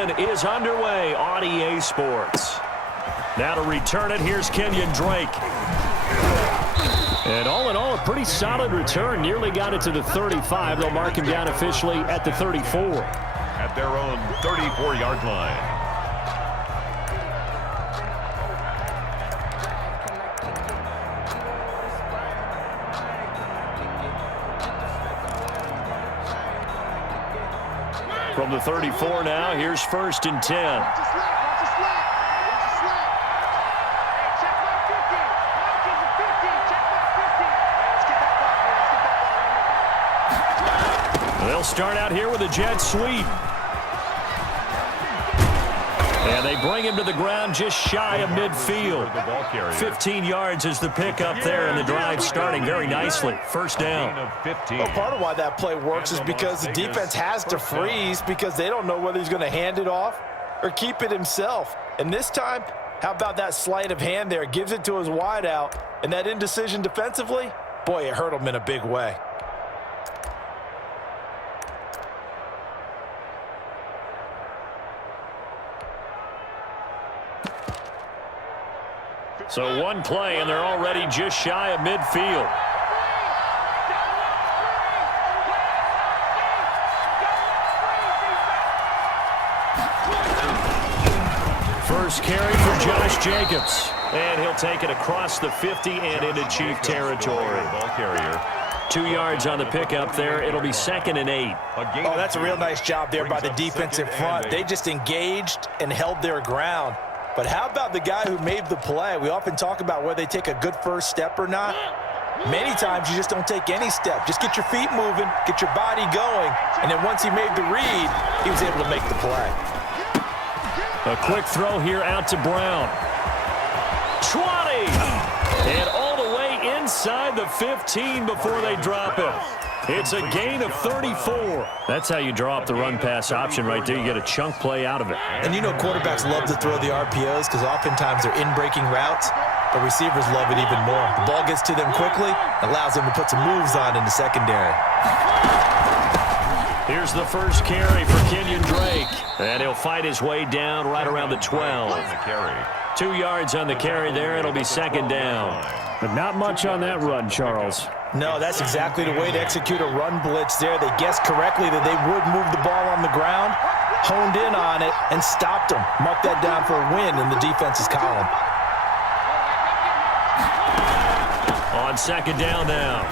Madden is underway on EA Sports. Now to return it, here's Kenyon Drake. And all in all, a pretty solid return. Nearly got it to the 35. They'll mark him down officially at the 34. At their own 34-yard line. From the 34 now, here's 1st and 10. They'll start out here with a jet sweep. And they bring him to the ground just shy of midfield. 15 yards is the pickup there, and the drive starting very nicely. 1st down. Well, part of why that play works is because the defense has to freeze because they don't know whether he's going to hand it off or keep it himself. And this time, how about that sleight of hand there? Gives it to his wideout, and that indecision defensively, boy, it hurt him in a big way. So one play, and they're already just shy of midfield. First carry for Josh Jacobs. And he'll take it across the 50 and into Chief territory. Ball carrier. 2 yards on the pickup there. It'll be 2nd and 8. Oh, that's a real nice job there by the defensive front. They just engaged and held their ground. But how about the guy who made the play? We often talk about whether they take a good first step or not. Many times you just don't take any step. Just get your feet moving, get your body going, and then once he made the read, he was able to make the play. A quick throw here out to Brown. 20! And all the way inside the 15 before they drop him. It's a gain of 34. That's how you draw up the run-pass option right there. You get a chunk play out of it. And you know quarterbacks love to throw the RPOs because oftentimes they're in-breaking routes, but receivers love it even more. The ball gets to them quickly, allows them to put some moves on in the secondary. Here's the first carry for Kenyon Drake. And he'll fight his way down right around the 12. 2 yards on the carry there. It'll be 2nd down. But not much on that run, Charles. No, that's exactly the way to execute a run blitz there. They guessed correctly that they would move the ball on the ground, honed in on it, and stopped them. Mark that down for a win in the defense's column. On 2nd down now,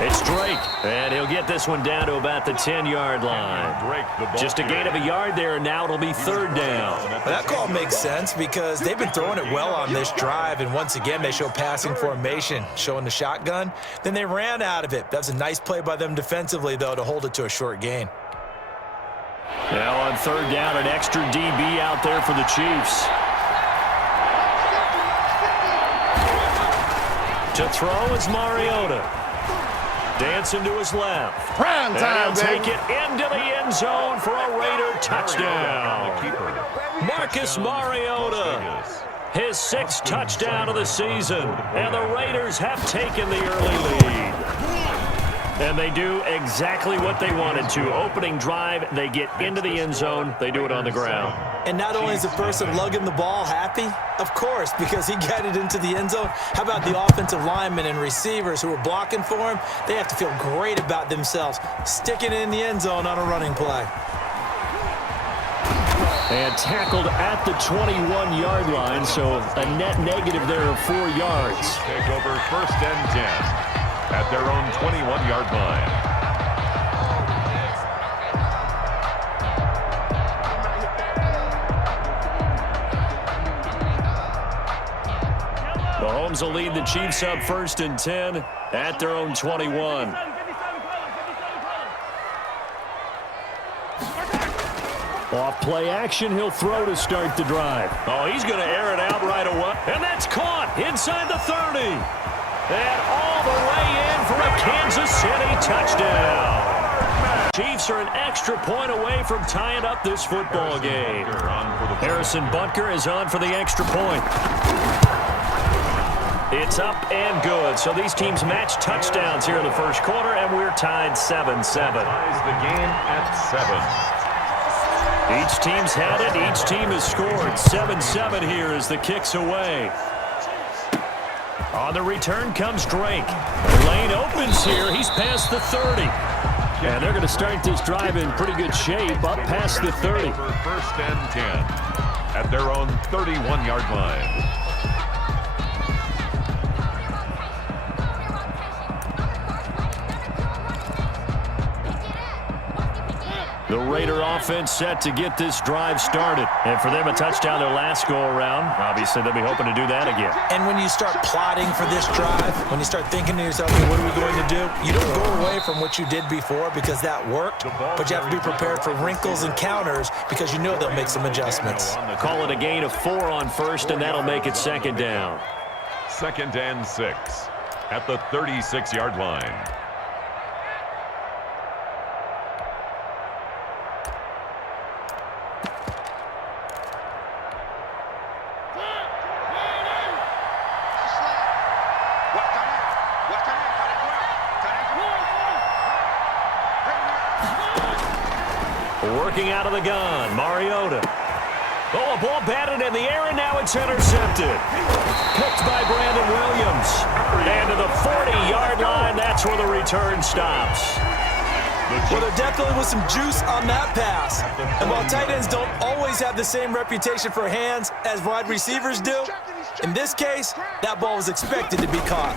it's Drake, and he'll get this one down to about the 10-yard line. Just a gain of a yard there, and now it'll be 3rd down. Well, that call makes sense because they've been throwing it well on this drive, and once again they show passing formation, showing the shotgun. Then they ran out of it. That's a nice play by them defensively, though, to hold it to a short gain. Now on 3rd down, an extra DB out there for the Chiefs. To throw is Mariota. Dancing to his left. Prime time, and he'll take it into the end zone for a Raider touchdown. Marcus Mariota. His 6th touchdown of the season. And the Raiders have taken the early lead. And they do exactly what they wanted to. Opening drive, they get into the end zone. They do it on the ground. And not only is the person lugging the ball happy, of course, because he got it into the end zone. How about the offensive linemen and receivers who are blocking for him? They have to feel great about themselves, sticking it in the end zone on a running play. And tackled at the 21-yard line, so a net negative there of 4 yards. Take over 1st and 10 at their own 21-yard line. Mahomes will lead the Chiefs up 1st and 10 at their own 21. Off play action, he'll throw to start the drive. Oh, he's going to air it out right away. And that's caught inside the 30. And all the way in for a Kansas City touchdown. Chiefs are an extra point away from tying up this football game. Harrison Butker is on for the extra point. It's up and good. So these teams match touchdowns here in the first quarter, and we're tied 7-7. Ties the game at 7. Each team's had it. Each team has scored. 7-7 here as the kick's away. On the return comes Drake. The lane opens here. He's past the 30. And they're going to start this drive in pretty good shape, up past the 30. For first and 10 at their own 31-yard line. The Raider offense set to get this drive started. And for them, a touchdown their last go-around. Obviously, they'll be hoping to do that again. And when you start plotting for this drive, when you start thinking to yourself, hey, what are we going to do? You don't go away from what you did before because that worked, but you have to be prepared for wrinkles and counters because you know they'll make some adjustments. Call it a gain of 4 on first, and that'll make it second down. 2nd and 6 at the 36-yard line. Working out of the gun, Mariota. Oh, a ball batted in the air, and now it's intercepted. Picked by Brandon Williams. And to the 40-yard line, that's where the return stops. Well, there definitely was some juice on that pass. And while tight ends don't always have the same reputation for hands as wide receivers do, in this case, that ball was expected to be caught.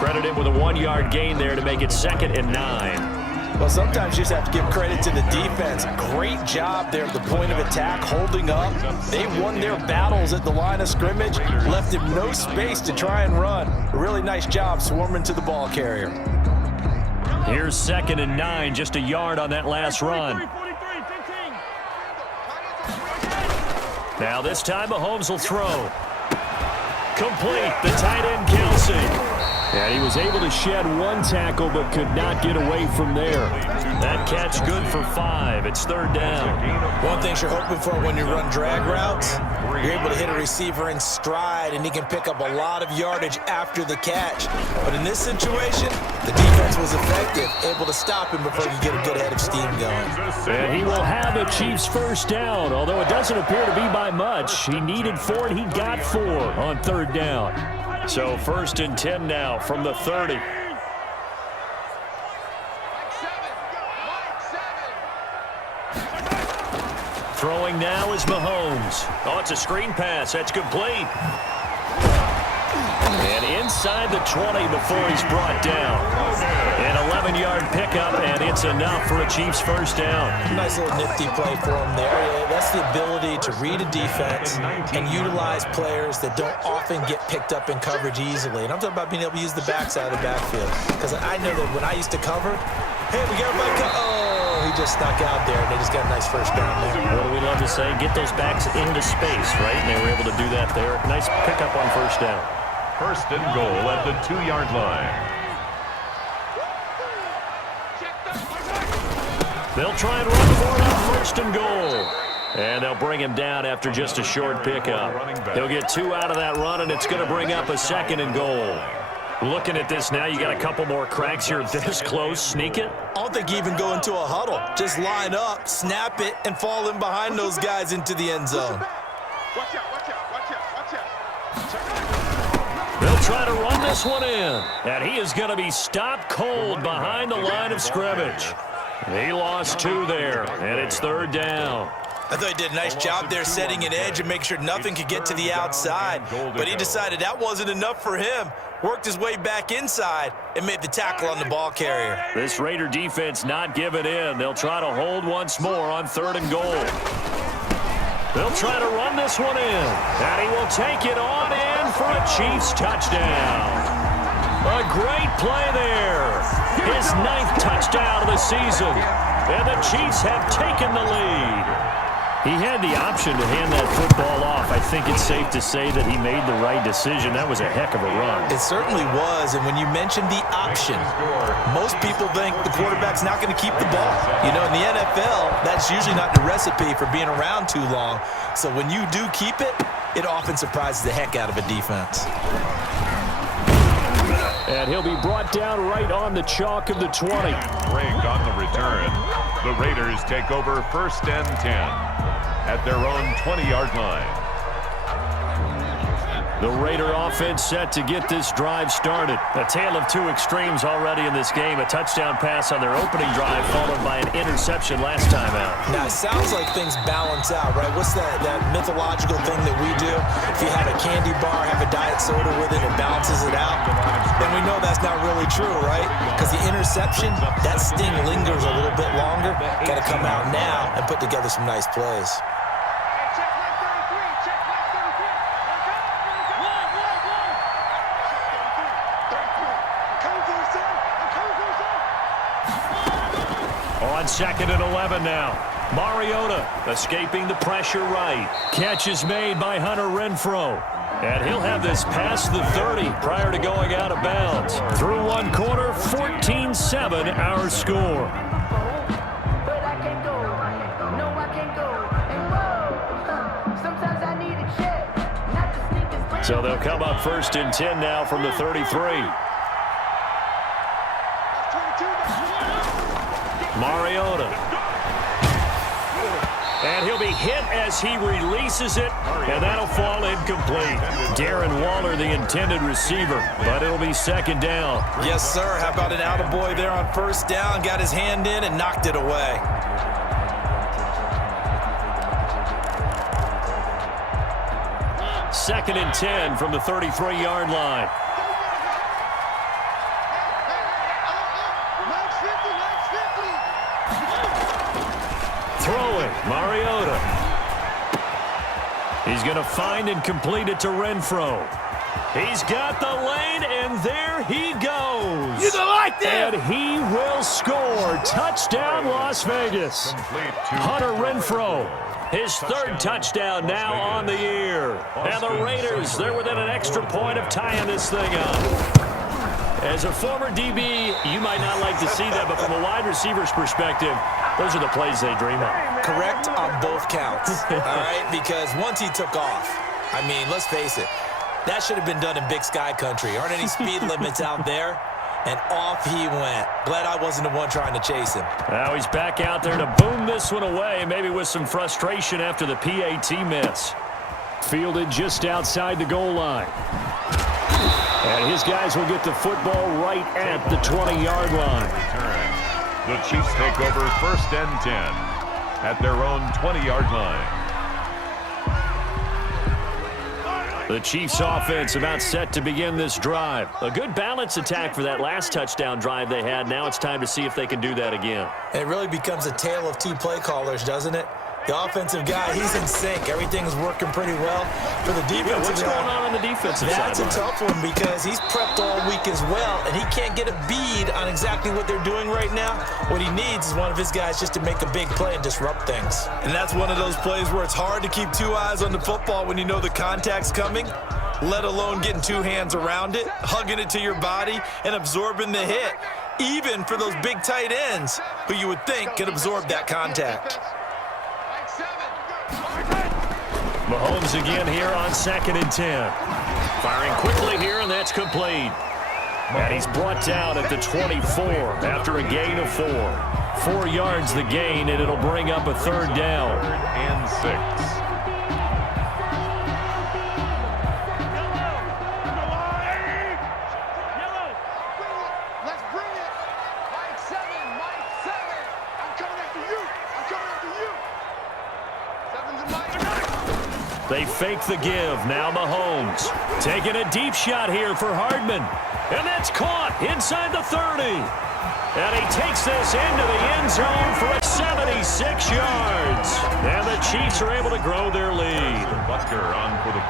Credited with a 1-yard gain there to make it 2nd and 9. Well, sometimes you just have to give credit to the defense. Great job there at the point of attack, holding up. They won their battles at the line of scrimmage, left him no space to try and run. A really nice job swarming to the ball carrier. Here's 2nd and 9, just a yard on that last run. Now this time Mahomes will throw. Complete, the tight end Kelsey. And he was able to shed 1 tackle but could not get away from there. That catch good for 5. It's 3rd down. One thing you're hoping for when you run drag routes, you're able to hit a receiver in stride and he can pick up a lot of yardage after the catch. But in this situation, the defense was effective, able to stop him before he could get a good head of steam going. And he will have a Chiefs first down, although it doesn't appear to be by much. He needed 4 and he got 4 on 3rd down. So 1st and 10 now from the 30. Throwing now is Mahomes. Oh, it's a screen pass. That's complete. And inside the 20 before he's brought down. An 11-yard pickup, and it's enough for a Chiefs first down. Nice little nifty play for him there. That's the ability to read a defense and utilize players that don't often get picked up in coverage easily. And I'm talking about being able to use the backside of the backfield. Because I know that when I used to cover, hey, we got everybody oh, he just snuck out there, and they just got a nice first down there. What do we love to say? Get those backs into space, right? And they were able to do that there. Nice pickup on first down. 1st and goal at the 2-yard line. They'll try and run for it on 1st and goal. And they'll bring him down after just a short pickup. He'll get 2 out of that run, and it's going to bring up a 2nd and goal. Looking at this now, you got a couple more cracks here. This close, sneak it. I don't think you even go into a huddle. Just line up, snap it, and fall in behind those guys into the end zone. Watch out, watch out, watch out, watch out. They'll try to run this one in. And he is going to be stopped cold behind the line of scrimmage. He lost 2 there, and it's 3rd down. I thought he did a nice job there setting an edge and making sure nothing could get to the outside. But he decided that wasn't enough for him. Worked his way back inside and made the tackle on the ball carrier. This Raider defense not giving in. They'll try to hold once more on 3rd and goal. They'll try to run this one in. And he will take it on in for a Chiefs touchdown. A great play there. His 9th touchdown of the season. And the Chiefs have taken the lead. He had the option to hand that football off. I think it's safe to say that he made the right decision. That was a heck of a run. It certainly was. And when you mentioned the option, most people think the quarterback's not going to keep the ball. You know, in the NFL, that's usually not the recipe for being around too long. So when you do keep it, it often surprises the heck out of a defense. And he'll be brought down right on the chalk of the 20. Break on the return. The Raiders take over 1st and 10 at their own 20-yard line. The Raider offense set to get this drive started. A tale of two extremes already in this game. A touchdown pass on their opening drive followed by an interception last time out. Now, it sounds like things balance out, right? What's that mythological thing that we do? If you have a candy bar, have a diet soda with it, it balances it out. Then we know that's not really true, right? Because the interception, that sting lingers a little bit longer. Got to come out now and put together some nice plays. On 2nd and 11 now. Mariota escaping the pressure right. Catch is made by Hunter Renfrow. And he'll have this past the 30 prior to going out of bounds. Through one quarter, 14-7 our score. So they'll come up 1st and 10 now from the 33. Mariota. And he'll be hit as he releases it, and that'll fall incomplete. Darren Waller, the intended receiver, but it'll be 2nd down. Yes, sir. How about an attaboy there on 1st down? Got his hand in and knocked it away. Second and 10 from the 33-yard line. Throwing, Mariota. He's going to find and complete it to Renfrow. He's got the lane, and there he goes. You don't like that? And he will score. Touchdown, Las Vegas. Hunter Renfrow, his 3rd touchdown now on the year. And the Raiders, they're within an extra point of tying this thing up. As a former DB, you might not like to see that, but from a wide receiver's perspective, those are the plays they dream of. Correct on both counts, all right? Because once he took off, I mean, let's face it, that should have been done in Big Sky Country. Aren't any speed limits out there? And off he went. Glad I wasn't the one trying to chase him. Now he's back out there to boom this one away, maybe with some frustration after the PAT miss. Fielded just outside the goal line. And his guys will get the football right at the 20-yard line. The Chiefs take over 1st and 10 at their own 20-yard line. The Chiefs offense about set to begin this drive. A good balance attack for that last touchdown drive they had. Now it's time to see if they can do that again. It really becomes a tale of two play callers, doesn't it? The offensive guy, he's in sync. Everything's working pretty well. For the defensive what's going on the defensive side? That's a tough one because he's prepped all week as well, and he can't get a bead on exactly what they're doing right now. What he needs is one of his guys just to make a big play and disrupt things. And that's one of those plays where it's hard to keep two eyes on the football when you know the contact's coming, let alone getting two hands around it, hugging it to your body, and absorbing the hit, even for those big tight ends who you would think could absorb that contact. Mahomes again here on 2nd and 10. Firing quickly here, and that's complete. And he's brought down at the 24 after a gain of 4. 4 yards the gain, and it'll bring up a 3rd down. 3rd and 6. Let's bring it. Mike 7, Mike 7. I'm coming after you. I'm coming after you. 7's a Mike. They fake the give. Now Mahomes taking a deep shot here for Hardman. And that's caught inside the 30. And he takes this into the end zone for a 76 yards. And the Chiefs are able to grow their lead.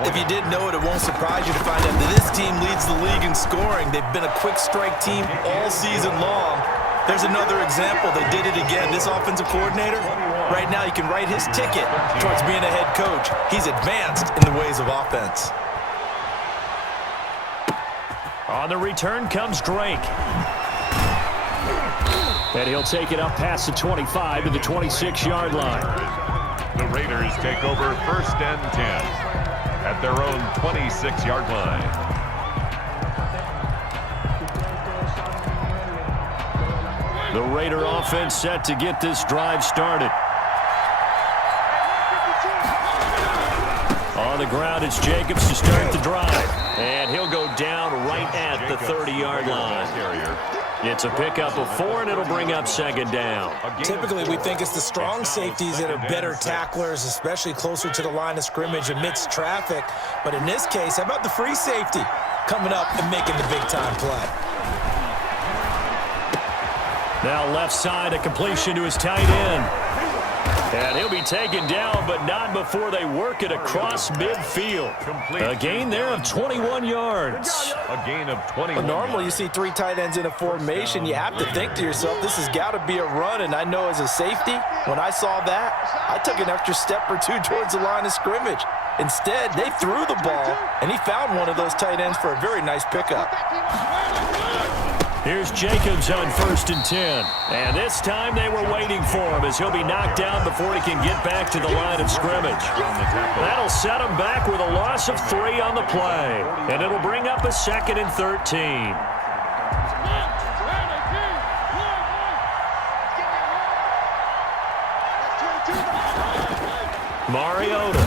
If you didn't know it, it won't surprise you to find out that this team leads the league in scoring. They've been a quick strike team all season long. There's another example. They did it again. This offensive coordinator, right now, you can write his ticket towards being a head coach. He's advanced in the ways of offense. On the return comes Drake. And he'll take it up past the 25 to the 26-yard line. The Raiders take over 1st and 10 at their own 26-yard line. The Raider offense set to get this drive started. On the ground, it's Jacobs to start the drive. And he'll go down right at the 30-yard line. It's a pickup of 4, and it'll bring up second down. Typically, we think it's the strong safeties that are better tacklers, especially closer to the line of scrimmage amidst traffic. But in this case, how about the free safety coming up and making the big-time play? Now left side, a completion to his tight end. And he'll be taken down, but not before they work it across midfield. A gain there of 21 yards. A gain of 21. Normally, you see 3 tight ends in a formation. You have to think to yourself, this has got to be a run. And I know as a safety, when I saw that, I took an extra step or 2 towards the line of scrimmage. Instead, they threw the ball, and he found one of those tight ends for a very nice pickup. Here's Jacobs on 1st and 10. And this time they were waiting for him as he'll be knocked down before he can get back to the line of scrimmage. That'll set him back with a loss of 3 on the play. And it'll bring up a 2nd and 13. Mariota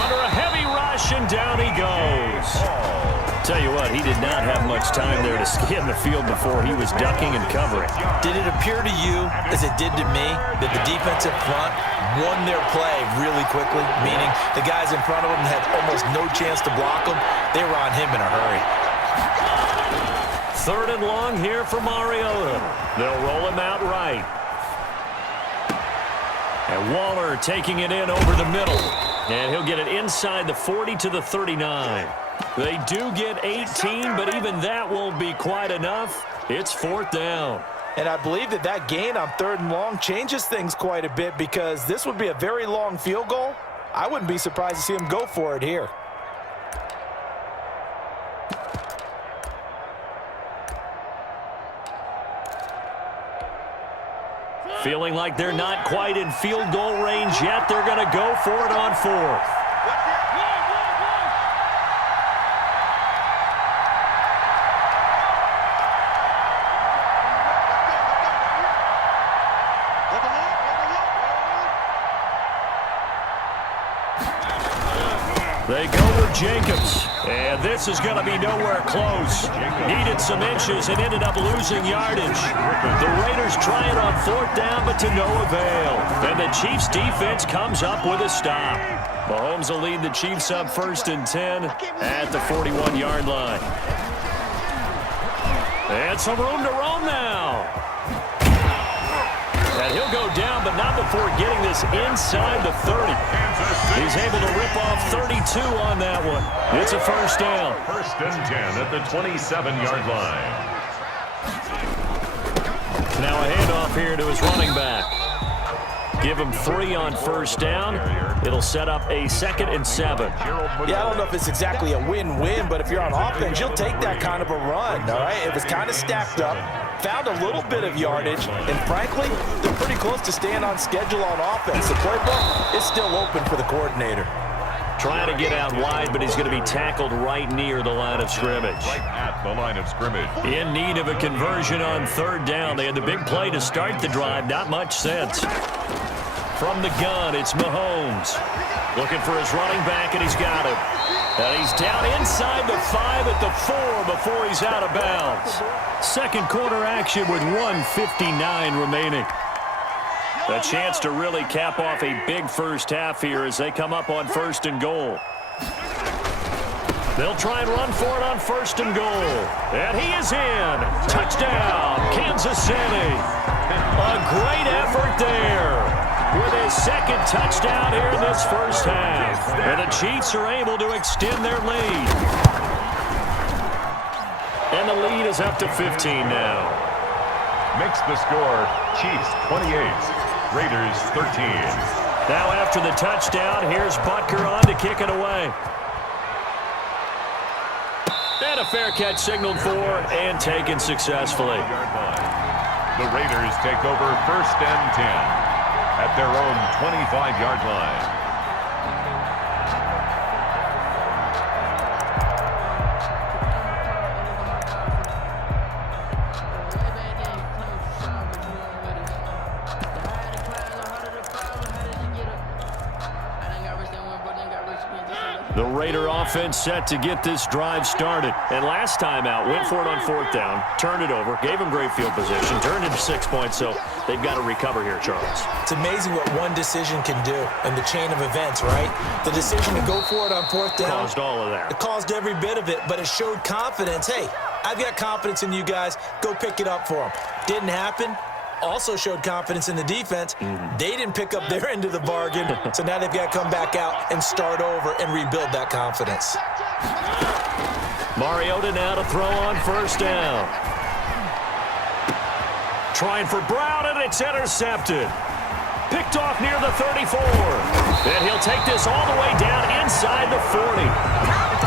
under a heavy rush, and down he goes. Tell you what, he did not have much time there to scan the field before he was ducking and covering. Did it appear to you, as it did to me, that the defensive front won their play really quickly? Meaning the guys in front of him had almost no chance to block him. They were on him in a hurry. 3rd and long here for Mariota. They'll roll him out right. And Waller taking it in over the middle. And he'll get it inside the 40 to the 39. They do get 18, but even that won't be quite enough. It's 4th down. And I believe that gain on 3rd and long changes things quite a bit, because this would be a very long field goal. I wouldn't be surprised to see him go for it here. Feeling like they're not quite in field goal range yet. They're going to go for it on 4th. They go with Jacobs, and this is going to be nowhere close. Needed some inches and ended up losing yardage. The Raiders try it on 4th down, but to no avail. And the Chiefs' defense comes up with a stop. Mahomes will lead the Chiefs up 1st and 10 at the 41-yard line. And some room to roam now. And he'll go down, but not before getting this inside the 30. He's able to rip off 32 on that one. It's a 1st down. 1st and 10 at the 27-yard line. Now a handoff here to his running back. Give him 3 on 1st down. It'll set up a 2nd and 7. Yeah, I don't know if it's exactly a win-win, but if you're on offense, you'll take that kind of a run, all right? It was kind of stacked up, found a little bit of yardage, and frankly, they're pretty close to staying on schedule on offense. The playbook is still open for the coordinator. Trying to get out wide, but he's going to be tackled right near the line of scrimmage. Right at the line of scrimmage. In need of a conversion on 3rd down. They had the big play to start the drive. Not much sense. From the gun, it's Mahomes. Looking for his running back, and he's got him. And he's down inside the 5 at the 4 before he's out of bounds. 2nd quarter action with 1:59 remaining. A chance to really cap off a big first half here as they come up on 1st and goal. They'll try and run for it on 1st and goal. And he is in. Touchdown, Kansas City. A great effort there with his 2nd touchdown here in this first half. And the Chiefs are able to extend their lead. And the lead is up to 15 now. Makes the score Chiefs 28, Raiders 13. Now after the touchdown, here's Butker on to kick it away. And a fair catch signaled for and taken successfully. The Raiders take over 1st and 10 at their own 25-yard line. The Raider offense set to get this drive started. And last time out, went for it on 4th down, turned it over, gave them great field position, turned into 6 points, so they've got to recover here, Charles. It's amazing what one decision can do in the chain of events, right? The decision to go for it on 4th down. Caused all of that. It caused every bit of it, but it showed confidence. Hey, I've got confidence in you guys. Go pick it up for them. Didn't happen. Also showed confidence in the defense. They didn't pick up their end of the bargain, so now they've got to come back out and start over and rebuild that confidence. Mariota now to throw on 1st down. Trying for Brown, and it's intercepted. Picked off near the 34. And he'll take this all the way down inside the 40.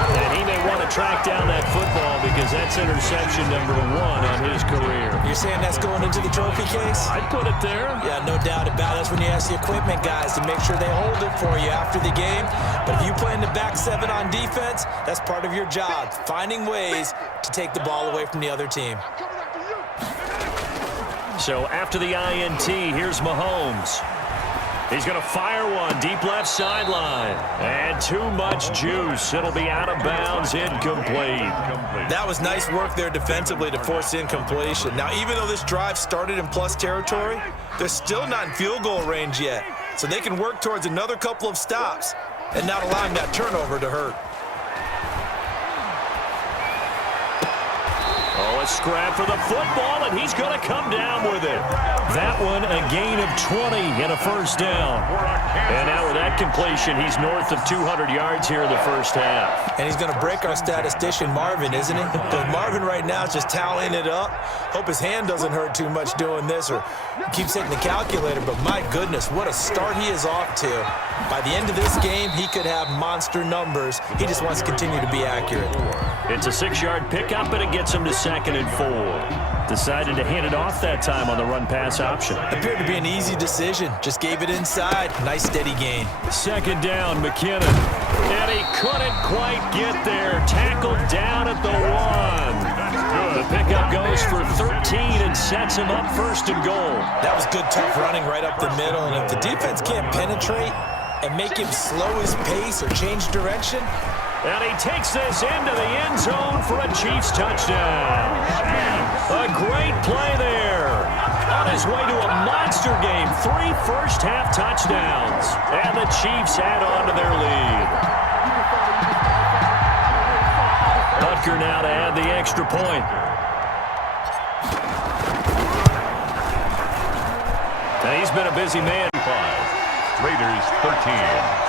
And he may want to track down that football because that's interception number 1 on his career. You're saying that's going into the trophy case? I'd put it there. Yeah, no doubt about it. That's when you ask the equipment guys to make sure they hold it for you after the game. But if you play in the back 7 on defense, that's part of your job, finding ways to take the ball away from the other team. So after the INT, here's Mahomes. He's going to fire one deep left sideline. And too much juice. It'll be out of bounds, incomplete. That was nice work there defensively to force incompletion. Now, even though this drive started in plus territory, they're still not in field goal range yet. So they can work towards another couple of stops and not allowing that turnover to hurt. Oh, a scrap for the football, and he's going to come down with it. That one, a gain of 20 and a 1st down. And now with that completion, he's north of 200 yards here in the 1st half. And he's going to break our statistician, Marvin, isn't he? Because Marvin right now is just tallying it up. Hope his hand doesn't hurt too much doing this or keeps hitting the calculator. But my goodness, what a start he is off to. By the end of this game, he could have monster numbers. He just wants to continue to be accurate. It's a 6-yard pickup, and it gets him to 2nd and 4. Decided to hand it off that time on the run-pass option. Appeared to be an easy decision. Just gave it inside. Nice, steady gain. 2nd down, McKinnon. And he couldn't quite get there. Tackled down at the 1. The pickup goes for 13 and sets him up 1st and goal. That was good, tough running right up the middle. And if the defense can't penetrate and make him slow his pace or change direction, and he takes this into the end zone for a Chiefs touchdown. A great play there. On his way to a monster game, 3 first-half touchdowns. And the Chiefs add on to their lead. Butker now to add the extra point. And he's been a busy man. Raiders 13.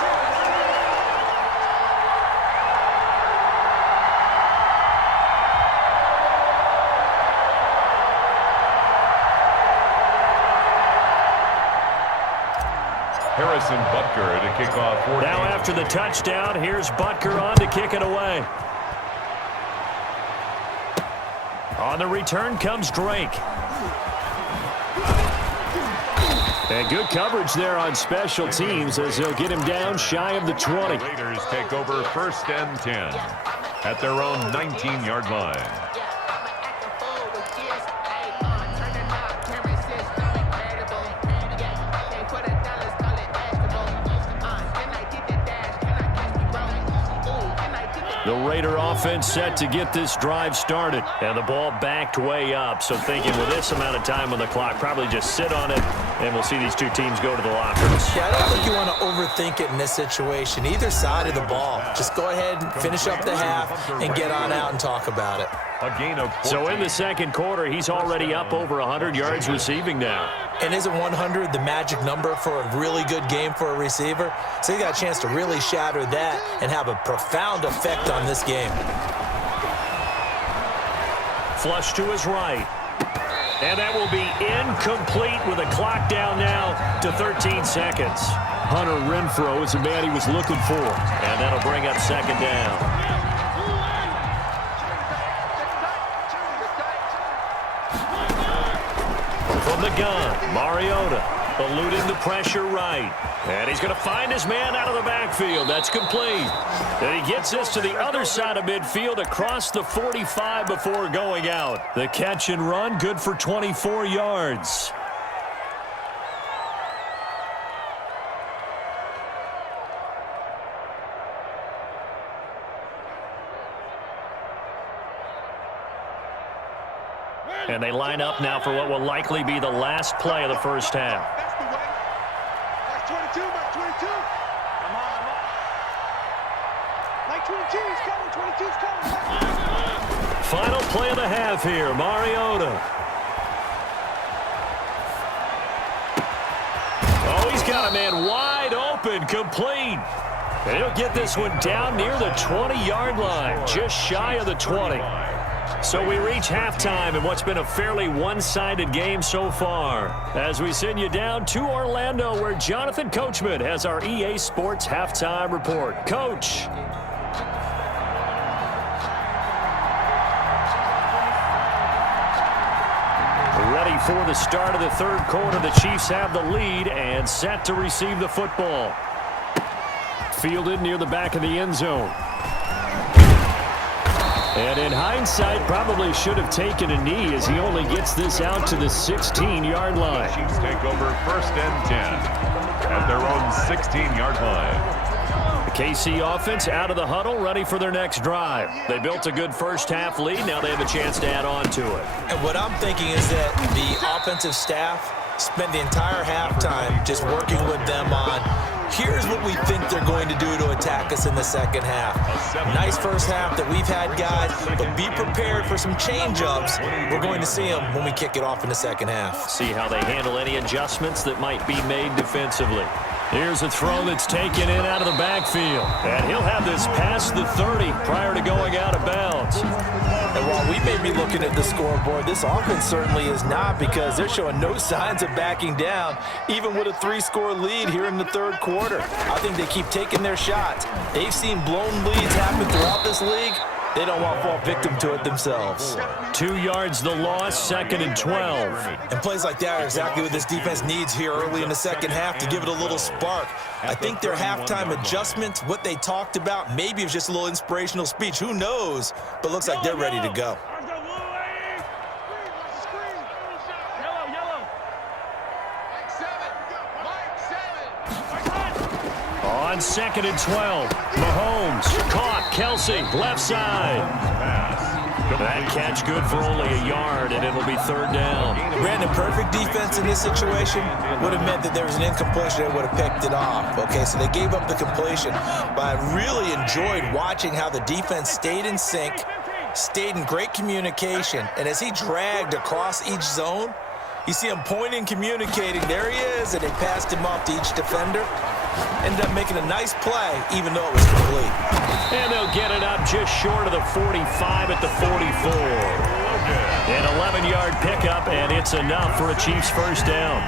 Harrison Butker to kick off. Now after the touchdown, here's Butker on to kick it away. On the return comes Drake. And good coverage there on special teams as they'll get him down shy of the 20. The Raiders take over 1st and 10 at their own 19-yard line. The Raider offense set to get this drive started. And the ball backed way up. So thinking with this amount of time on the clock, probably just sit on it, and we'll see these two teams go to the lockers. Yeah, I don't think you want to overthink it in this situation. Either side of the ball. Just go ahead and finish up the half and get on out and talk about it. A gain of 14. So in the 2nd quarter, he's already up over 100 yards receiving now. And isn't 100 the magic number for a really good game for a receiver? So you got a chance to really shatter that and have a profound effect on this game. Flush to his right. And that will be incomplete with a clock down now to 13 seconds. Hunter Renfrow is the man he was looking for. And that'll bring up 2nd down. From the gun, Mariota eluding the pressure right. And he's going to find his man out of the backfield. That's complete. And he gets this to the other side of midfield across the 45 before going out. The catch and run, good for 24 yards. And they line up now for what will likely be the last play of the first half. That's the way. Mike 22, Mike 22. I'm on. Mike 22 is coming, 22 is coming. Final play of the half here, Mariota. Oh, he's got a man wide open, complete. And he'll get this one down near the 20-yard line, just shy of the 20. So we reach halftime in what's been a fairly one-sided game so far, as we send you down to Orlando, where Jonathan Coachman has our EA Sports Halftime Report. Coach. Ready for the start of the third quarter. The Chiefs have the lead and set to receive the football. Fielded near the back of the end zone. And in hindsight, probably should have taken a knee as he only gets this out to the 16-yard line. Chiefs take over first and 10 at their own 16-yard line. The KC offense out of the huddle, ready for their next drive. They built a good first-half lead. Now they have a chance to add on to it. And what I'm thinking is that the offensive staff spent the entire halftime just working with them on, here's what we think they're going to do to attack us in the second half. Nice first half that we've had, guys, but be prepared for some change-ups. We're going to see them when we kick it off in the second half. See how they handle any adjustments that might be made defensively. Here's a throw that's taken in out of the backfield. And he'll have this past the 30 prior to going out of bounds. And while we may be looking at the scoreboard, this offense certainly is not, because they're showing no signs of backing down, even with a 3-score lead here in the third quarter. I think they keep taking their shots. They've seen blown leads happen throughout this league. They don't want to fall victim to it themselves. 2 yards the loss, 2nd and 12. And plays like that are exactly what this defense needs here early in the second half to give it a little spark. I think their halftime adjustments, what they talked about, maybe it was just a little inspirational speech. Who knows? But looks like they're ready to go. On 2nd and 12, Mahomes caught Kelsey, left side. That catch good for only a yard, and it'll be third down. Brandon, perfect defense in this situation would have meant that there was an incompletion. They would have picked it off. Okay, so they gave up the completion. But I really enjoyed watching how the defense stayed in sync, stayed in great communication, and as he dragged across each zone, you see him pointing, communicating. There he is, and they passed him off to each defender. Ended up making a nice play, even though it was complete. And they'll get it up just short of the 45 at the 44. An 11-yard pickup, and it's enough for a Chiefs first down.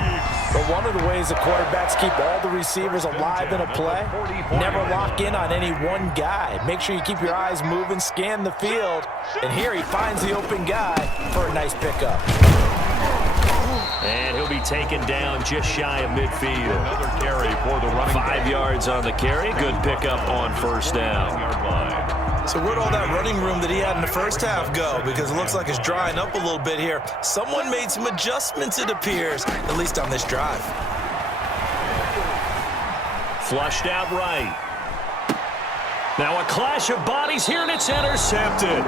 But one of the ways the quarterbacks keep all the receivers alive in a play, never lock in on any one guy. Make sure you keep your eyes moving, scan the field, and here he finds the open guy for a nice pickup. And he'll be taken down just shy of midfield. Another carry for the running 5 yards on the carry. Good pickup on first down. So where'd all that running room that he had in the first half go? Because it looks like it's drying up a little bit here. Someone made some adjustments, it appears, at least on this drive. Flushed out right. Now a clash of bodies here, and it's intercepted.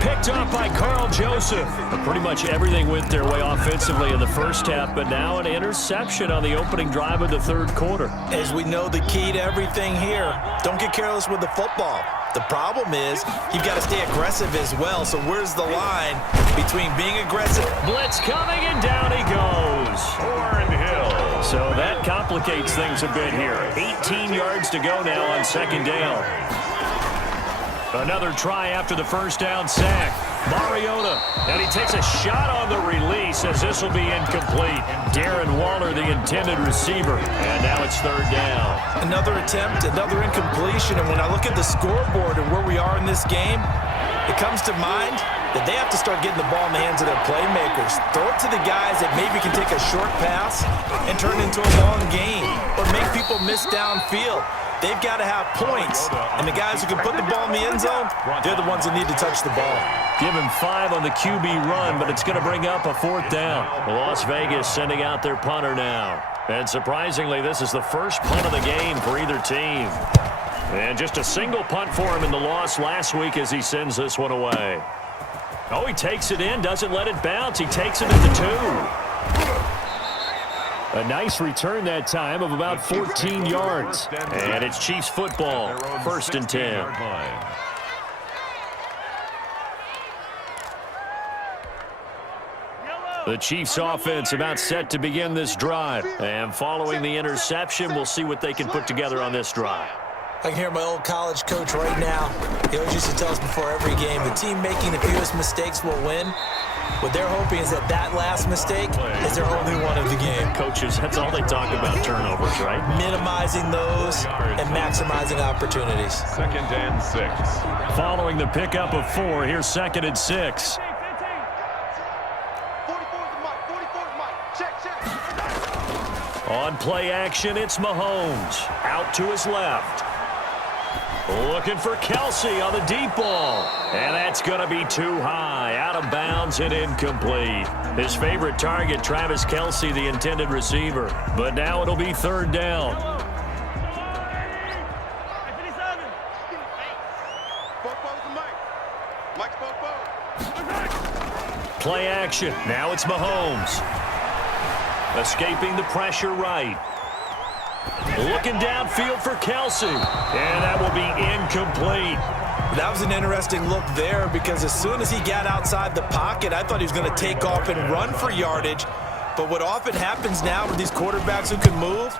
Picked up by Carl Joseph. Pretty much everything went their way offensively in the first half, but now an interception on the opening drive of the third quarter. As we know, the key to everything here, don't get careless with the football. The problem is you've got to stay aggressive as well, so where's the line between being aggressive? Blitz coming, and down he goes. Hill. So that complicates things a bit here. 18 yards to go now on second down. Another try after the first down sack. Mariota, and he takes a shot on the release as this will be incomplete. Darren Waller, the intended receiver, and now it's third down. Another attempt, another incompletion, and when I look at the scoreboard and where we are in this game, it comes to mind that they have to start getting the ball in the hands of their playmakers. Throw it to the guys that maybe can take a short pass and turn it into a long gain or make people miss downfield. They've got to have points, and the guys who can put the ball in the end zone, they're the ones that need to touch the ball. Give him 5 on the QB run, but it's going to bring up a fourth down. Las Vegas sending out their punter now. And surprisingly, this is the first punt of the game for either team. And just a single punt for him in the loss last week as he sends this one away. Oh, he takes it in, doesn't let it bounce. He takes it at the 2. A nice return that time of about 14 yards. And it's Chiefs football, 1st and 10. The Chiefs offense about set to begin this drive. And following the interception, we'll see what they can put together on this drive. I can hear my old college coach right now. He always used to tell us before every game, the team making the fewest mistakes will win. What they're hoping is that that last mistake is their only one of the game. Coaches, that's all they talk about, turnovers, right? Minimizing those and maximizing opportunities. 2nd and 6. Following the pickup of 4, here's 2nd and 6. On play action, it's Mahomes. Out to his left. Looking for Kelsey on the deep ball. And that's going to be too high. Out of bounds and incomplete. His favorite target, Travis Kelsey, the intended receiver. But now it'll be 3rd down. Play action. Now it's Mahomes. Escaping the pressure right. Looking downfield for Kelsey. And that will be incomplete. That was an interesting look there because as soon as he got outside the pocket, I thought he was going to take off and run for yardage. But what often happens now with these quarterbacks who can move,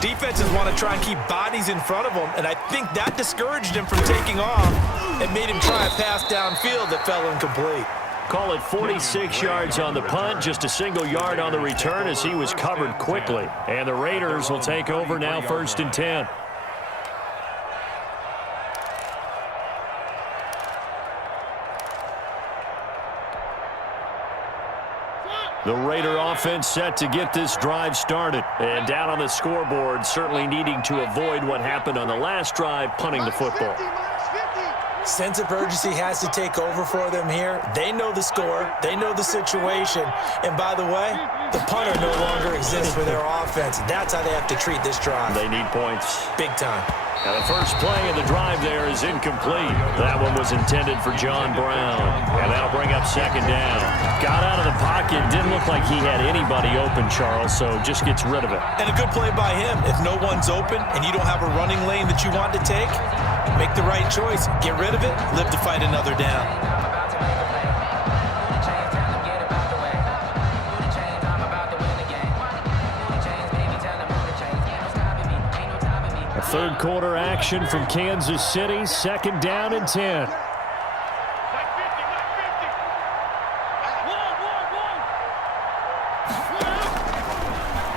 defenses want to try and keep bodies in front of them. And I think that discouraged him from taking off and made him try a pass downfield that fell incomplete. Call it 46 yards on the punt, just a single yard on the return as he was covered quickly. And the Raiders will take over now, 1st and 10. The Raider offense set to get this drive started. And down on the scoreboard, certainly needing to avoid what happened on the last drive, punting the football. Sense of urgency has to take over for them here. They know the score. They know the situation. And by the way, the punter no longer exists for their offense. That's how they have to treat this drive. They need points. Big time. Now the first play of the drive there is incomplete. That one was intended for John Brown. And that'll bring up 2nd down. Got out of the pocket. Didn't look like he had anybody open, Charles, so just gets rid of it. And a good play by him. If no one's open and you don't have a running lane that you want to take, make the right choice. Get rid of it. Live to fight another down. A 3rd quarter action from Kansas City. 2nd down and 10.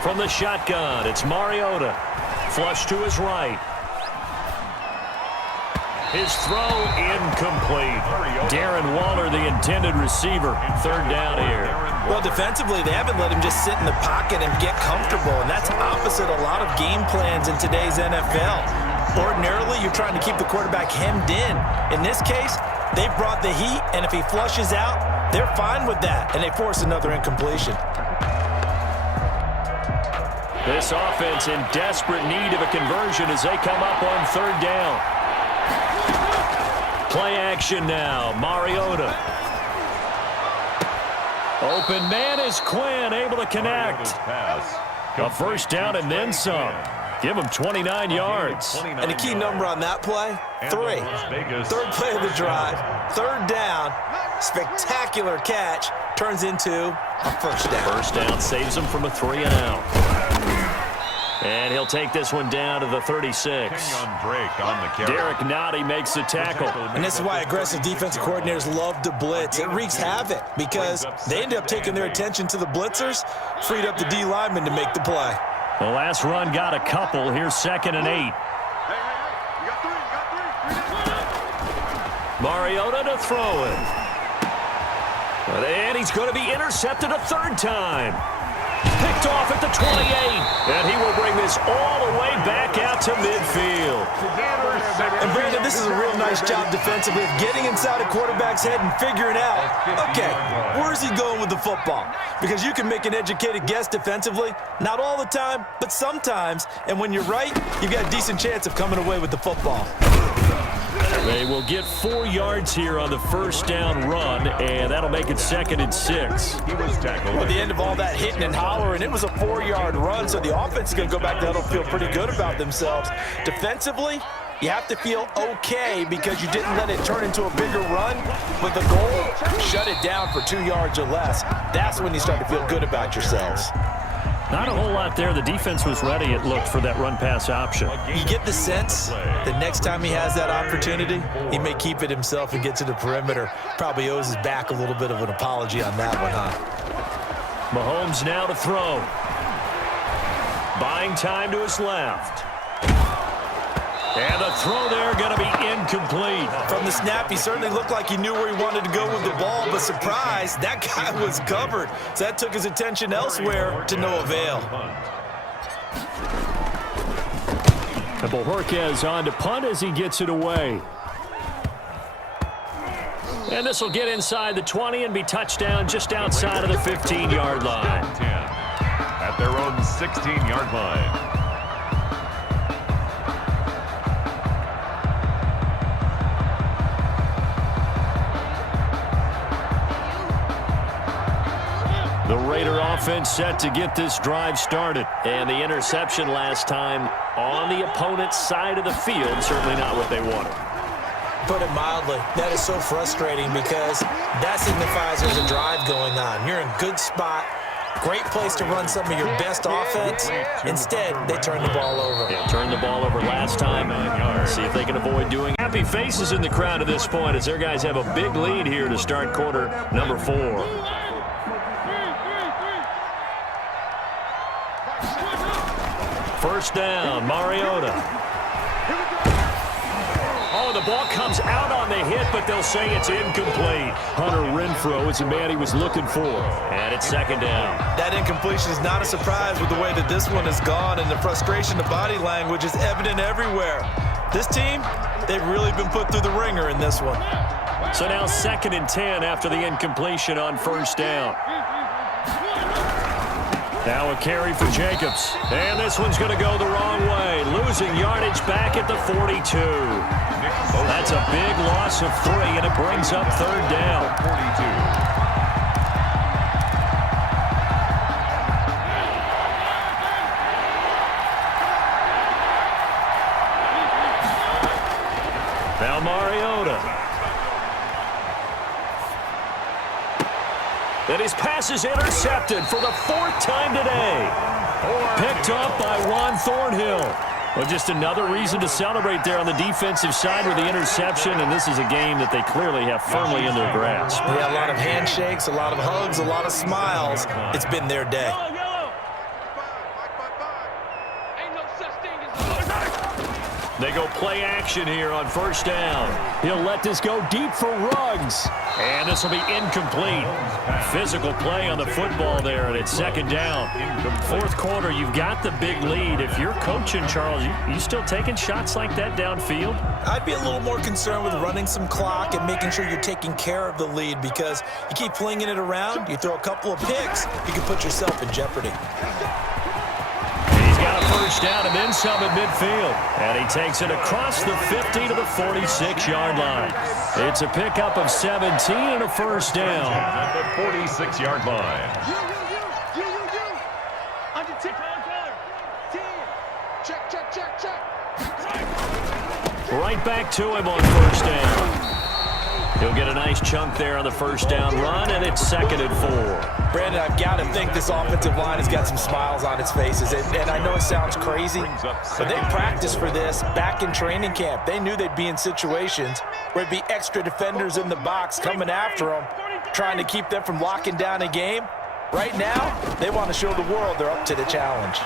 From the shotgun, it's Mariota. Flush to his right. His throw incomplete. Darren Waller, the intended receiver. 3rd down here. Well, defensively, they haven't let him just sit in the pocket and get comfortable, and that's opposite a lot of game plans in today's NFL. Ordinarily, you're trying to keep the quarterback hemmed in. In this case, they've brought the heat, and if he flushes out, they're fine with that, and they force another incompletion. This offense in desperate need of a conversion as they come up on 3rd down. Play action now. Mariota. Open man is Quinn, able to connect. A 1st down and then some. Give him 29 yards. And a key number on that play, 3. 3rd play of the drive, 3rd down, spectacular catch, turns into a 1st down. 1st down saves him from a 3 and out. And he'll take this one down to the 36. Derek Nottie makes the tackle. And this is why aggressive defensive coordinators love to blitz. It wreaks havoc because they end up taking their attention to the blitzers, freed up the D lineman to make the play. The last run got a couple. Here's 2nd and 8. Mariota to throw it. And he's going to be intercepted a 3rd time. Picked off at the 28. And he will bring this all the way back out to midfield. And Brandon, this is a real nice job defensively of getting inside a quarterback's head and figuring out, okay, where's he going with the football? Because you can make an educated guess defensively, not all the time, but sometimes. And when you're right, you've got a decent chance of coming away with the football. They will get 4 yards here on the first down run, and that'll make it 2nd and 6. He was tackled. At the end of all that hitting and hollering, it was a 4-yard run, so the offense is going to go back there and feel pretty good about themselves. Defensively, you have to feel okay because you didn't let it turn into a bigger run. But the goal, shut it down for 2 yards or less. That's when you start to feel good about yourselves. Not a whole lot there. The defense was ready, it looked, for that run-pass option. You get the sense that next time he has that opportunity, he may keep it himself and get to the perimeter. Probably owes his back a little bit of an apology on that one, huh? Mahomes now to throw. Buying time to his left. And the throw there going to be incomplete. From the snap, he certainly looked like he knew where he wanted to go with the ball, but surprise, that guy was covered. So that took his attention elsewhere to no avail. And Bojorquez on to punt as he gets it away. And this will get inside the 20 and be touchdown just outside of the 15-yard line. 10 at their own 16-yard line. The Raider offense set to get this drive started. And the interception last time on the opponent's side of the field. Certainly not what they wanted. Put it mildly, that is so frustrating because that signifies there's a drive going on. You're in a good spot. Great place to run some of your best offense. Instead, they turn the ball over. Yeah, turned the ball over last time. See if they can avoid doing. Happy faces in the crowd at this point as their guys have a big lead here to start quarter number 4. First down, Mariota. Oh, the ball comes out on the hit, but they'll say it's incomplete. Hunter Renfrow is the man he was looking for. And it's 2nd down. That incompletion is not a surprise with the way that this one has gone, and the frustration, the body language is evident everywhere. This team, they've really been put through the ringer in this one. So now 2nd and 10 after the incompletion on first down. Now a carry for Jacobs. And this one's going to go the wrong way. Losing yardage back at the 42. That's a big loss of 3, and it brings up 3rd down. 42. Now Mariota. And his pass is intercepted for the 4th time today. Picked up by Juan Thornhill. Well, just another reason to celebrate there on the defensive side with the interception, and this is a game that they clearly have firmly in their grasp. Yeah, a lot of handshakes, a lot of hugs, a lot of smiles. It's been their day. They go play action here on first down. He'll let this go deep for Ruggs. And this will be incomplete. Physical play on the football there, and it's 2nd down. 4th quarter, you've got the big lead. If you're coaching, Charles, you still taking shots like that downfield? I'd be a little more concerned with running some clock and making sure you're taking care of the lead, because you keep flinging it around, you throw a couple of picks, you can put yourself in jeopardy. Got a first down and then some at midfield. And he takes it across the 50 to the 46-yard line. It's a pickup of 17 and a first down. At the 46-yard line. Right back to him on first down. He'll get a nice chunk there on the first down run, and it's 2nd and 4. Brandon, I've got to think this offensive line has got some smiles on its faces. And I know it sounds crazy, but they practiced for this back in training camp. They knew they'd be in situations where it'd be extra defenders in the box coming after them, trying to keep them from locking down a game. Right now, they want to show the world they're up to the challenge.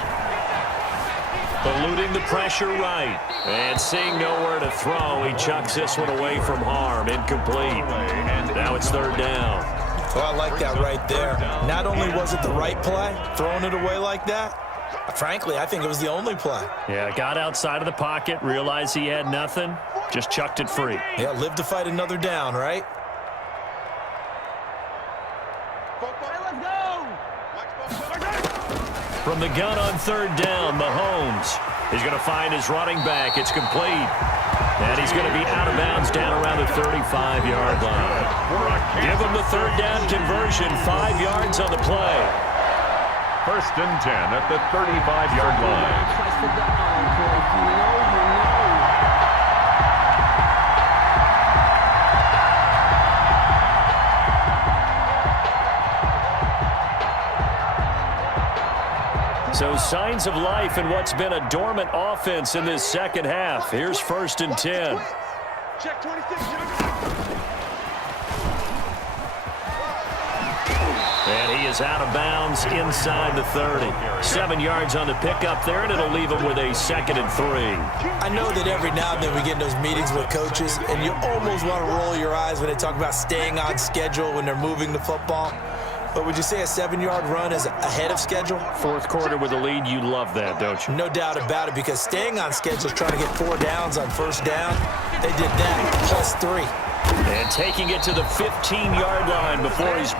Eluding the pressure right. And seeing nowhere to throw, he chucks this one away from harm. Incomplete. And now it's 3rd down. Well, I like that right there. Not only was it the right play, throwing it away like that, frankly, I think it was the only play. Yeah, got outside of the pocket, realized he had nothing, just chucked it free. Yeah, live to fight another down, right? Let's go! From the gun on 3rd down, Mahomes He's going to find his running back. It's complete. And he's going to be out of bounds down around the 35-yard line. Give him the third down conversion, 5 yards on the play. First and 10 at the 35-yard line. So signs of life in what's been a dormant offense in this second half. Here's first and 10. Check 26. And he is out of bounds inside the 30. 7 yards on the pickup there, and it'll leave him with a 2nd and 3. I know that every now and then we get in those meetings with coaches, and you almost want to roll your eyes when they talk about staying on schedule when they're moving the football. But would you say a 7-yard run is ahead of schedule? Fourth quarter with a lead, you love that, don't you? No doubt about it, because staying on schedule is trying to get 4 downs on first down. They did that, plus 3. And taking it to the 15-yard line before he's...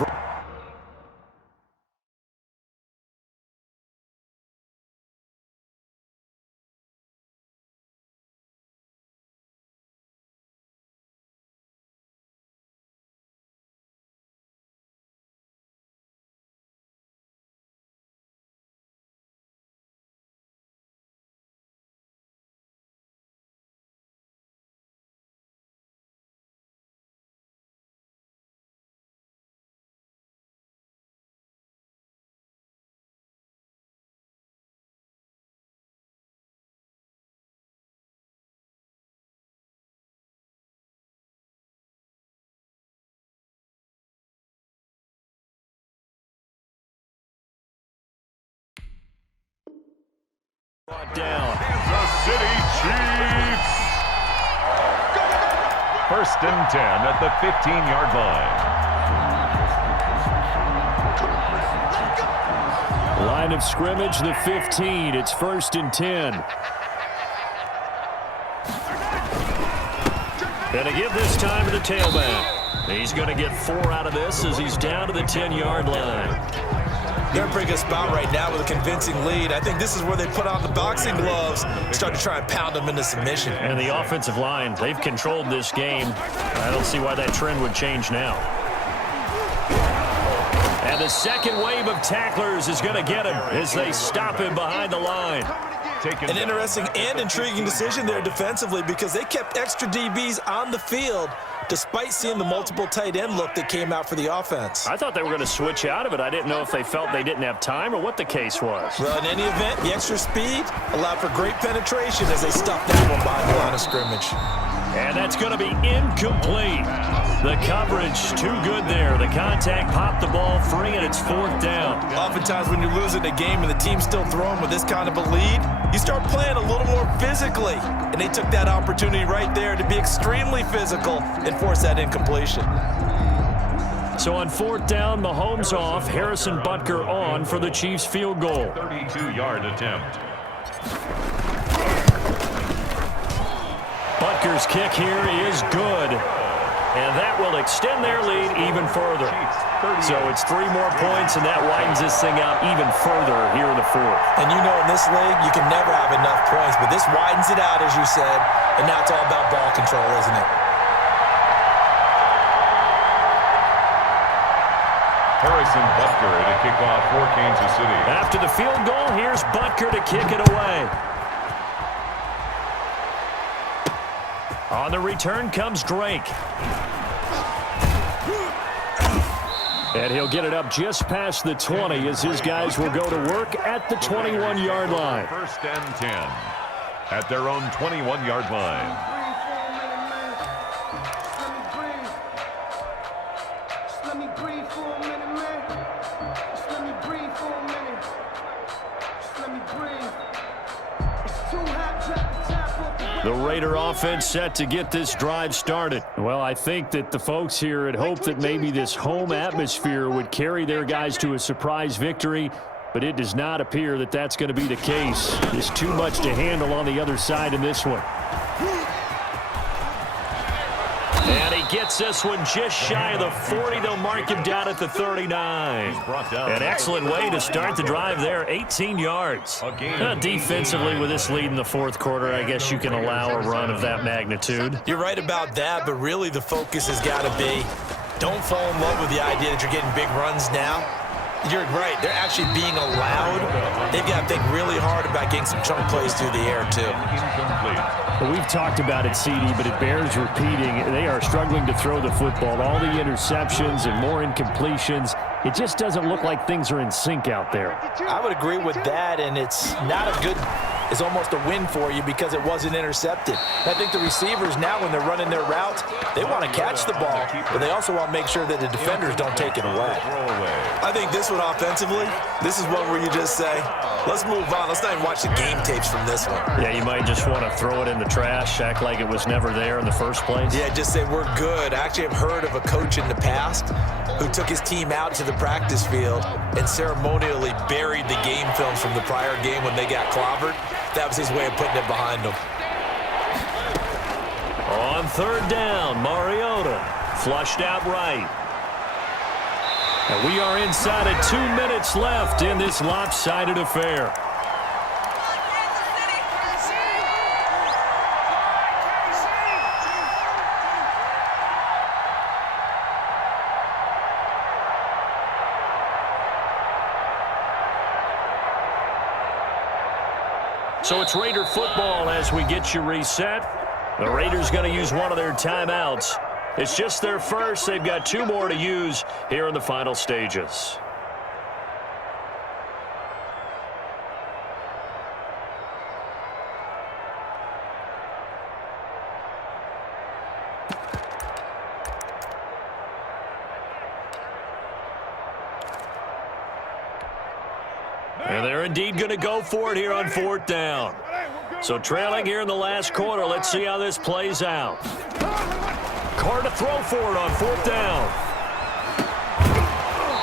Brought down. Kansas City Chiefs. First and 10 at the 15-yard line. Line of scrimmage, the 15. It's first and 10. And to give this time to the tailback. He's going to get 4 out of this as he's down to the 10-yard line. They're in a pretty good spot right now with a convincing lead. I think this is where they put on the boxing gloves, start to try and pound them into submission. And the offensive line, they've controlled this game. I don't see why that trend would change now. And the second wave of tacklers is going to get him as they stop him behind the line. An interesting and intriguing decision there defensively, because they kept extra DBs on the field despite seeing the multiple tight end look that came out for the offense. I thought they were going to switch out of it. I didn't know if they felt they didn't have time or what the case was. Well, in any event, the extra speed allowed for great penetration as they stuffed that one behind the line of scrimmage. And that's going to be incomplete. The coverage too good there. The contact popped the ball free, and it's 4th down. Oftentimes when you're losing a game and the team's still throwing with this kind of a lead, you start playing a little more physically. And they took that opportunity right there to be extremely physical and force that incompletion. So on 4th down, Mahomes off, Harrison Butker on for the Chiefs field goal. 32-yard attempt. Butker's kick here is good. And that will extend their lead even further. So it's 3 more points, and that widens this thing out even further here in the 4th. And you know, in this league, you can never have enough points, but this widens it out, as you said, and now it's all about ball control, isn't it? Harrison Butker to kick off for Kansas City. After the field goal, here's Butker to kick it away. On the return comes Drake. And he'll get it up just past the 20 as his guys will go to work at the 21-yard line. First and 10 at their own 21-yard line. Let me breathe for a minute, man. Just let me breathe for a minute. Just let me breathe. It's too hot, drop the top off the The Raider offense set to get this drive started. Well, I think that the folks here had hoped that maybe this home atmosphere would carry their guys to a surprise victory, but it does not appear that that's going to be the case. There's too much to handle on the other side in this one. And he gets this one just shy of the 40. They'll mark him down at the 39. An excellent way to start the drive there, 18 yards. Defensively, with this lead in the fourth quarter, I guess you can allow a run of that magnitude. You're right about that, but really the focus has got to be don't fall in love with the idea that you're getting big runs now. You're right. They're actually being allowed. They've got to think really hard about getting some chunk plays through the air, too. Well, we've talked about it, CD, but it bears repeating. They are struggling to throw the football. All the interceptions and more incompletions. It just doesn't look like things are in sync out there. I would agree with that, and it's not a good – it's almost a win for you because it wasn't intercepted. I think the receivers now, when they're running their routes, they want to catch the ball, but they also want to make sure that the defenders don't take it away. I think this one offensively, this is one where you just say, let's move on. Let's not even watch the game tapes from this one. Yeah, you might just want to throw it in the trash, act like it was never there in the first place. Yeah, just say we're good. I actually have heard of a coach in the past who took his team out to the practice field and ceremonially buried the game films from the prior game when they got clobbered. That was his way of putting it behind them. On third down, Mariota flushed out right. And we are inside of 2 minutes left in this lopsided affair. So it's Raider football as we get you reset. The Raiders going to use one of their timeouts. It's just their first. They've got 2 more to use here in the final stages. And they're indeed going to go for it here on fourth down. So trailing here in the last quarter. Let's see how this plays out. Carr to throw for it on fourth down.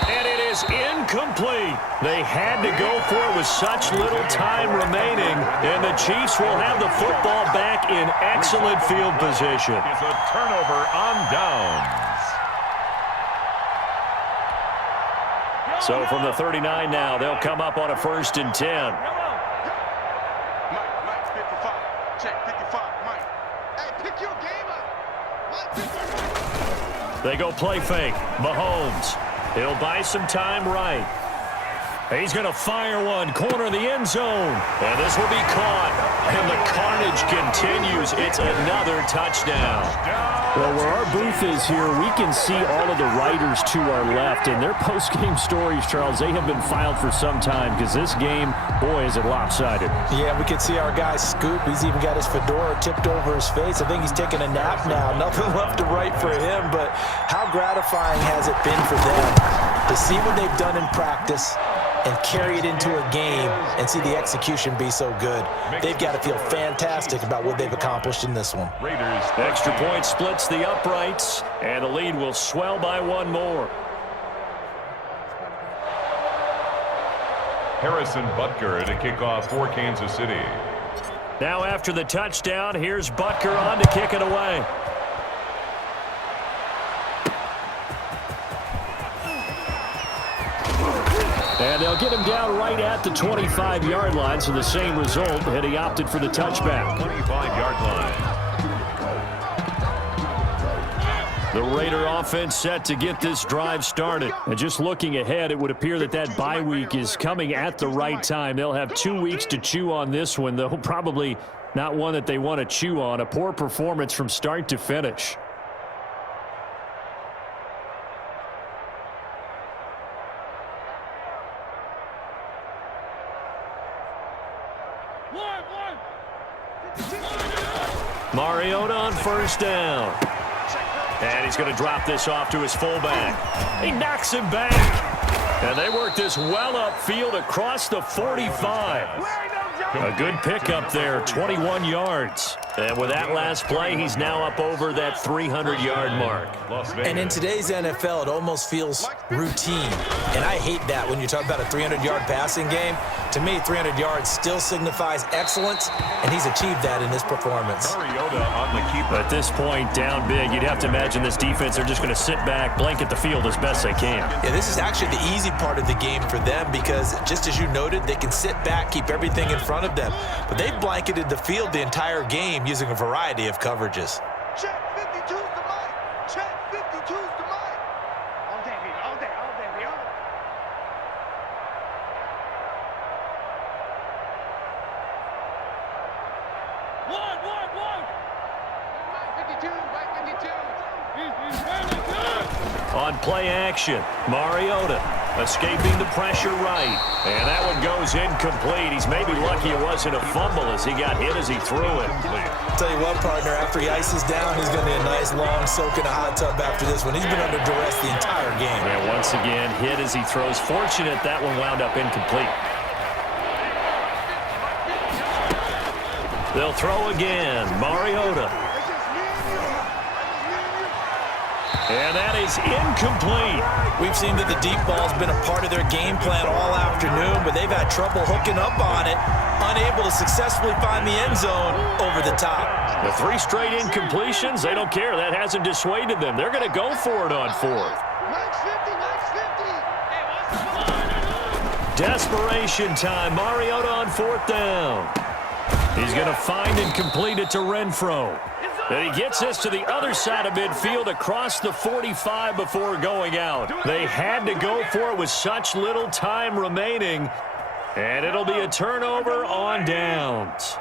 And it is incomplete. They had to go for it with such little time remaining. And the Chiefs will have the football back in excellent field position. It's a turnover on downs. So from the 39 now, they'll come up on a 1st and 10. Mike, 55. Check, 55. Mike. Hey, pick your game up. Mike, pick your game up. They go play fake. Mahomes. He'll buy some time right. He's going to fire one. Corner of the end zone. And this will be caught. And the carnage continues. It's another touchdown. Well, where our booth is here, we can see all of the writers to our left. And their post-game stories, Charles, they have been filed for some time because this game, boy, is it lopsided. Yeah, we can see our guy Scoop. He's even got his fedora tipped over his face. I think he's taking a nap now. Nothing left to write for him. But how gratifying has it been for them to see what they've done in practice and carry it into a game and see the execution be so good. They've got to feel fantastic about what they've accomplished in this one. Raiders. The extra point splits the uprights, and the lead will swell by 1 more. Harrison Butker to kick off for Kansas City. Now after the touchdown, here's Butker on to kick it away. And they'll get him down right at the 25-yard line, so the same result, and he opted for the touchback. 25-yard line. The Raider offense set to get this drive started. And just looking ahead, it would appear that that bye week is coming at the right time. They'll have 2 weeks to chew on this one, though probably not one that they want to chew on. A poor performance from start to finish. Mariota on first down. And he's going to drop this off to his fullback. He knocks him back. And they work this well upfield across the 45. A good pickup there, 21 yards. And with that last play, he's now up over that 300-yard mark. And in today's NFL, it almost feels routine. And I hate that when you talk about a 300-yard passing game. To me, 300 yards still signifies excellence, and he's achieved that in this performance. At this point, down big, you'd have to imagine this defense are just going to sit back, blanket the field as best they can. Yeah, this is actually the easy part of the game for them because, just as you noted, they can sit back, keep everything in front of them. But they've blanketed the field the entire game using a variety of coverages. Check 52's the mic. Check 52's the mic. All day, baby. All day, baby. All day. One. Mic 52, mic 52. On play action, Mariota escaping the pressure right. And that one goes incomplete. He's maybe lucky it wasn't a fumble as he got hit as he threw it. I'll tell you what, partner, after he ices down, he's going to need a nice long soak in a hot tub after this one. He's been under duress the entire game. And once again, hit as he throws. Fortunate that one wound up incomplete. They'll throw again. Mariota. And that is incomplete. We've seen that the deep ball's been a part of their game plan all afternoon, but they've had trouble hooking up on it, unable to successfully find the end zone over the top. The 3 straight incompletions, they don't care. That hasn't dissuaded them. They're going to go for it on 4th. Desperation time. Mariota on 4th down. He's going to find and complete it to Renfro. And he gets this to the other side of midfield across the 45 before going out. They had to go for it with such little time remaining. And it'll be a turnover on downs.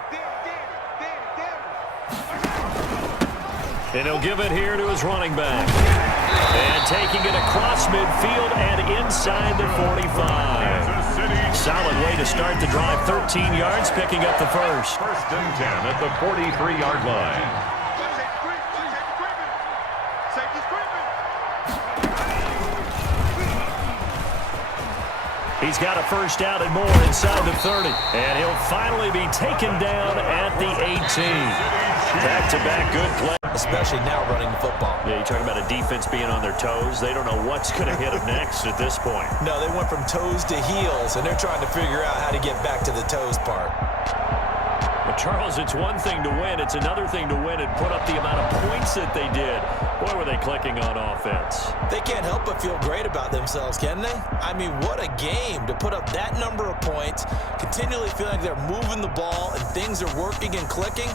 And he'll give it here to his running back. And taking it across midfield and inside the 45. Solid way to start the drive. 13 yards, picking up the first. 1st and 10 at the 43-yard line. He's got a first down and more inside the 30. And he'll finally be taken down at the 18. Back-to-back good play. Especially now running the football. Yeah, you're talking about a defense being on their toes. They don't know what's going to hit them next at this point. No, they went from toes to heels, and they're trying to figure out how to get back to the toes part. But Charles, it's one thing to win. It's another thing to win and put up the amount of points that they did. Boy, were they clicking on offense. They can't help but feel great about themselves, can they? I mean, what a game to put up that number of points, continually feeling like they're moving the ball and things are working and clicking.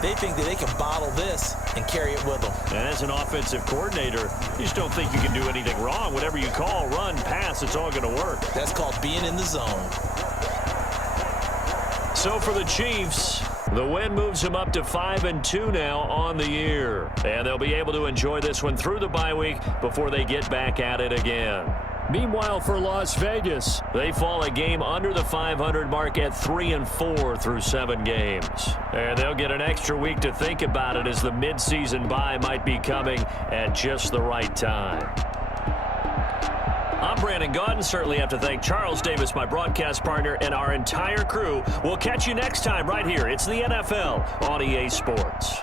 They think that they can bottle this and carry it with them. And as an offensive coordinator, you just don't think you can do anything wrong. Whatever you call, run, pass, it's all going to work. That's called being in the zone. So for the Chiefs, the win moves them up to 5-2 now on the year. And they'll be able to enjoy this one through the bye week before they get back at it again. Meanwhile, for Las Vegas, they fall a game under the 500 mark at 3-4 through 7 games. And they'll get an extra week to think about it as the midseason bye might be coming at just the right time. I'm Brandon Gaudin. Certainly have to thank Charles Davis, my broadcast partner, and our entire crew. We'll catch you next time right here. It's the NFL on EA Sports.